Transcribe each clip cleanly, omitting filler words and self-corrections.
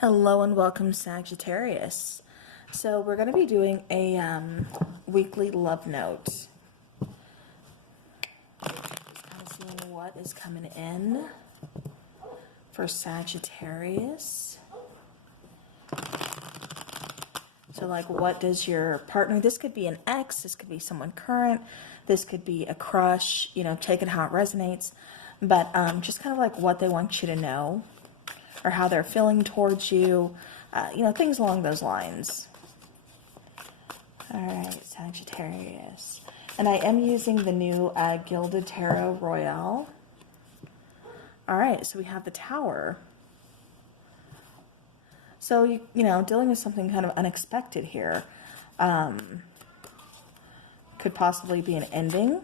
Hello and welcome, Sagittarius. So we're going to be doing a weekly love note. Just kind of seeing what is coming in for Sagittarius. So like, what does your partner, this could be an ex, this could be someone current, this could be a crush, you know, take it how it resonates. But just kind of like what they want you to know, or how they're feeling towards you, you know, things along those lines. All right, Sagittarius. And I am using the new Gilded Tarot Royale. All right, so we have the Tower. So, you know, dealing with something kind of unexpected here. Could possibly be an ending.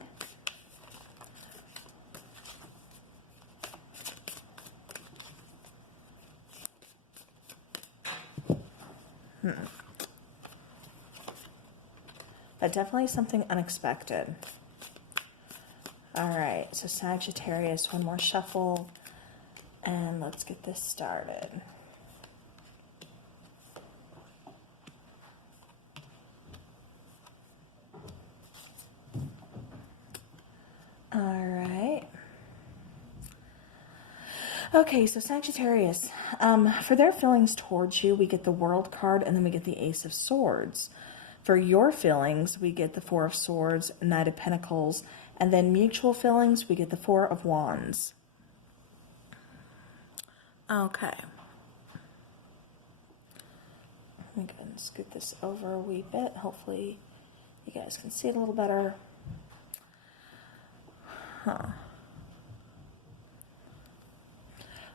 But definitely something unexpected. All right, so Sagittarius, one more shuffle, and let's get this started. All right. Okay, so Sagittarius, for their feelings towards you, we get the World card, and then we get the Ace of Swords. For your feelings, we get the Four of Swords, Knight of Pentacles, and then mutual feelings, we get the Four of Wands. Okay. Let me go ahead and scoot this over a wee bit. Hopefully you guys can see it a little better. All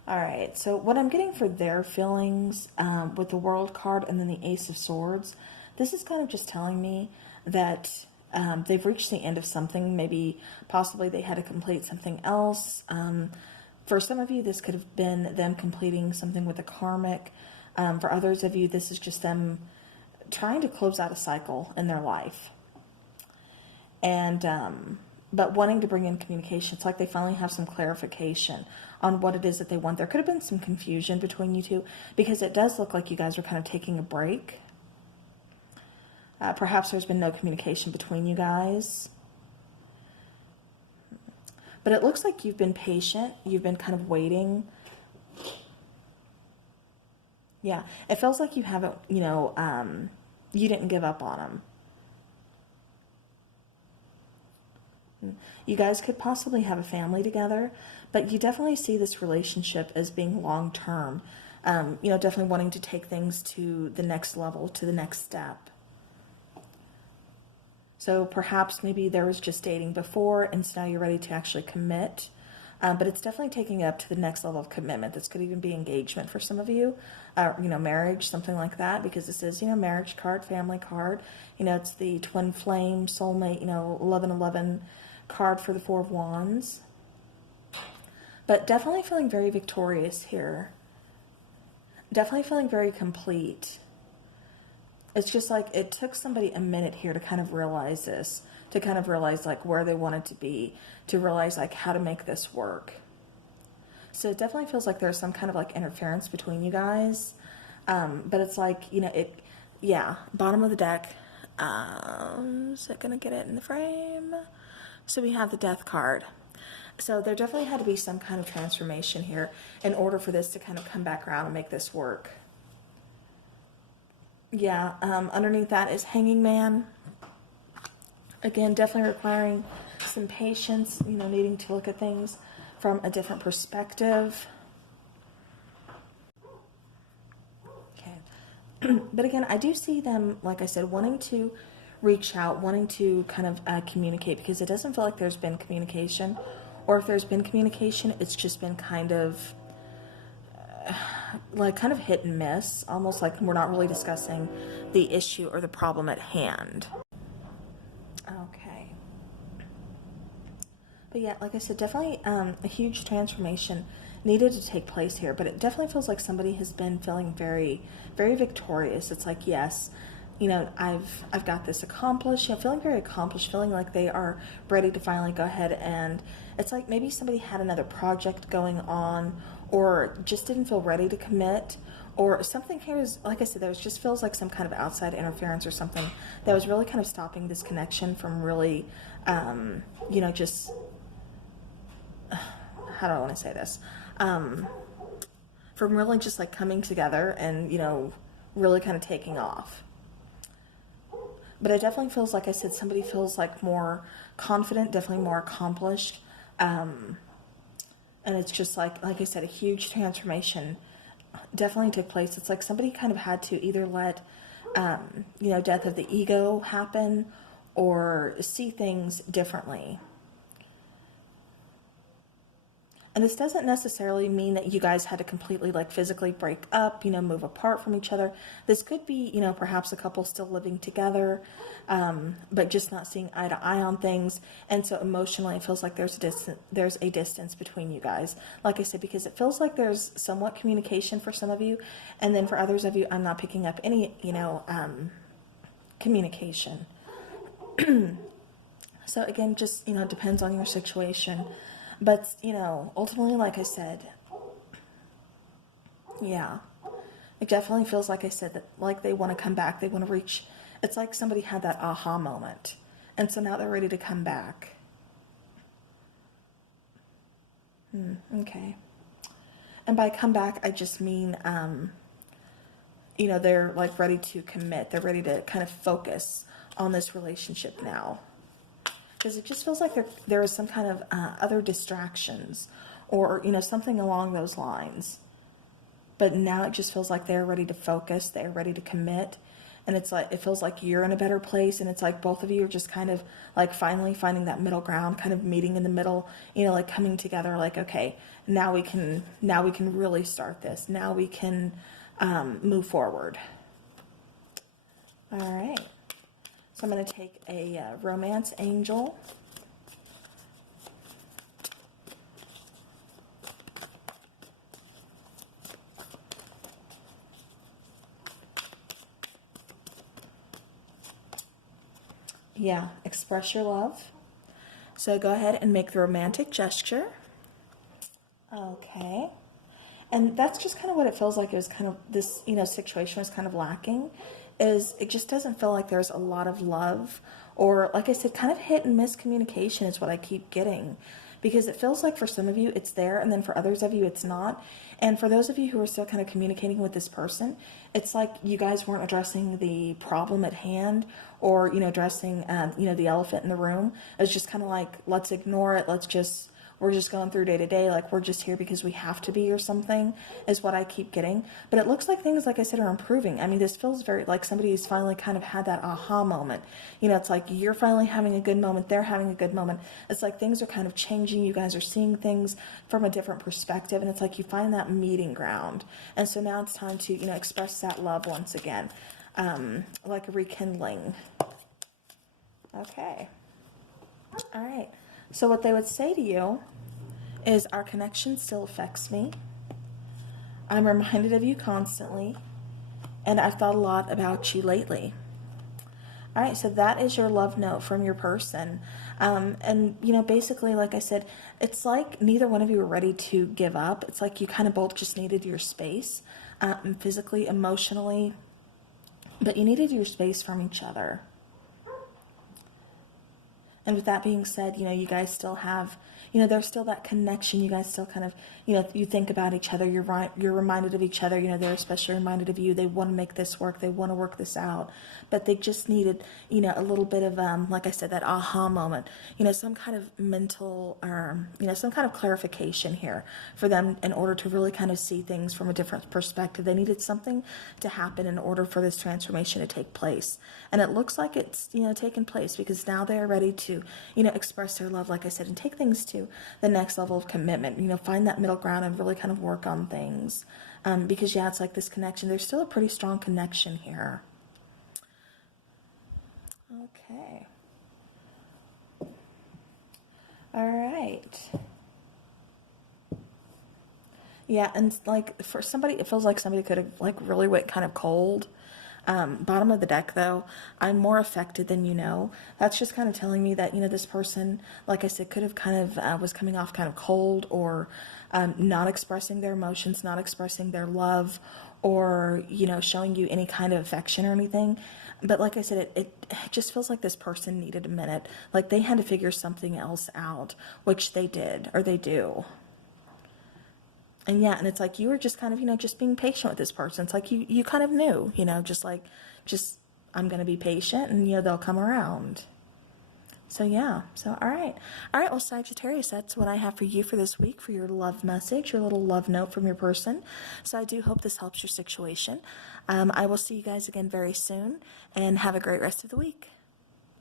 right, so what I'm getting for their feelings with the World card and then the Ace of Swords, this is kind of just telling me that they've reached the end of something. Maybe, possibly they had to complete something else. For some of you, this could have been them completing something with a karmic. For others of you, this is just them trying to close out a cycle in their life. And but wanting to bring in communication. It's like they finally have some clarification on what it is that they want. There could have been some confusion between you two, because it does look like you guys are kind of taking a break. Perhaps there's been no communication between you guys. But it looks like you've been patient. You've been kind of waiting. Yeah, it feels like you haven't, you know, you didn't give up on them. You guys could possibly have a family together, but you definitely see this relationship as being long-term. You know, definitely wanting to take things to the next level, to the next step. So perhaps maybe there was just dating before, and so now you're ready to actually commit. But it's definitely taking it up to the next level of commitment. This could even be engagement for some of you, you know, marriage, something like that, because this is, you know, marriage card, family card. You know, it's the twin flame, soulmate, you know, 1111 card for the Four of Wands. But definitely feeling very victorious here. Definitely feeling very complete. It's just like it took somebody a minute here to kind of realize this, to kind of realize like where they wanted to be, to realize like how to make this work. So it definitely feels like there's some kind of like interference between you guys. But it's like, you know, yeah, bottom of the deck. Is it going to get it in the frame? So we have the Death card. So there definitely had to be some kind of transformation here in order for this to kind of come back around and make this work. Yeah, underneath that is Hanging Man. Again, definitely requiring some patience, you know, needing to look at things from a different perspective. Okay. But again, I do see them, like I said, wanting to reach out, wanting to kind of communicate, because it doesn't feel like there's been communication. Or if there's been communication, it's just been kind of like kind of hit and miss, almost like we're not really discussing the issue or the problem at hand. Okay. But yeah, like I said, definitely a huge transformation needed to take place here, but it definitely feels like somebody has been feeling very, very victorious. It's like, yes, you know, I've got this accomplished. You know, feeling very accomplished, feeling like they are ready to finally go ahead, and it's like maybe somebody had another project going on, or just didn't feel ready to commit, or something here is, like I said, there just feels like some kind of outside interference or something that was really kind of stopping this connection from really, just, how do I want to say this? From really just like coming together and, really kind of taking off. But it definitely feels, like I said, somebody feels like more confident, definitely more accomplished. And it's just like I said, a huge transformation definitely took place. It's like somebody kind of had to either let, death of the ego happen or see things differently. And this doesn't necessarily mean that you guys had to completely like physically break up, move apart from each other. This could be, perhaps a couple still living together, but just not seeing eye to eye on things. And so emotionally it feels like there's a distance between you guys. Like I said, because it feels like there's somewhat communication for some of you. And then for others of you, I'm not picking up any, communication. So again, just, depends on your situation. But, ultimately, like I said, yeah, it definitely feels, like I said, that like they want to come back. They want to reach. It's like somebody had that aha moment. And so now they're ready to come back. Okay. And by come back, I just mean, they're like ready to commit. They're ready to kind of focus on this relationship now. Because it just feels like there is some kind of other distractions or, something along those lines. But now it just feels like they're ready to focus. They're ready to commit. And it's like, it feels like you're in a better place. And it's like both of you are just kind of like finally finding that middle ground, kind of meeting in the middle, like coming together like, okay, now we can really start this. Now we can move forward. All right. So I'm going to take a romance angel. Yeah, express your love. So go ahead and make the romantic gesture. Okay. And that's just kind of what it feels like. It was kind of this, situation was kind of lacking. Is it just doesn't feel like there's a lot of love, or like I said, kind of hit and miss communication is what I keep getting, because it feels like for some of you it's there, and then for others of you it's not. And for those of you who are still kind of communicating with this person, it's like you guys weren't addressing the problem at hand, or addressing the elephant in the room. It's just kind of like, let's ignore it. We're just going through day to day, like we're just here because we have to be or something, is what I keep getting. But it looks like things, like I said, are improving. I mean, this feels very like somebody's finally kind of had that aha moment. It's like you're finally having a good moment, they're having a good moment. It's like things are kind of changing. You guys are seeing things from a different perspective, and it's like you find that meeting ground. And so now it's time to, express that love once again, like a rekindling. Okay. All right. So what they would say to you is, our connection still affects me. I'm reminded of you constantly, and I've thought a lot about you lately. All right, so that is your love note from your person. And, basically, like I said, it's like neither one of you are ready to give up. It's like you kind of both just needed your space, physically, emotionally, but you needed your space from each other. And with that being said, you guys still have, there's still that connection. You guys still kind of, you think about each other. You're reminded of each other. They're especially reminded of you. They want to make this work. They want to work this out. But they just needed, a little bit of, like I said, that aha moment. Some kind of mental, some kind of clarification here for them in order to really kind of see things from a different perspective. They needed something to happen in order for this transformation to take place. And it looks like it's, taken place, because now they are ready to, express their love, like I said, and take things to the next level of commitment, find that middle ground and really kind of work on things. Because yeah, it's like this connection, there's still a pretty strong connection here. Okay. All right. Yeah, and like for somebody, it feels like somebody could have like really went kind of cold. Bottom of the deck, though, I'm more affected than you know. That's just kind of telling me that, this person, like I said, could have kind of was coming off kind of cold, or not expressing their emotions, not expressing their love, or, showing you any kind of affection or anything. But like I said, it just feels like this person needed a minute. Like they had to figure something else out, which they did, or they do. And yeah, and it's like you were just kind of, just being patient with this person. It's like you kind of knew, just I'm going to be patient, and, they'll come around. So yeah, so all right. Well, Sagittarius, that's what I have for you for this week, for your love message, your little love note from your person. So I do hope this helps your situation. I will see you guys again very soon, and have a great rest of the week.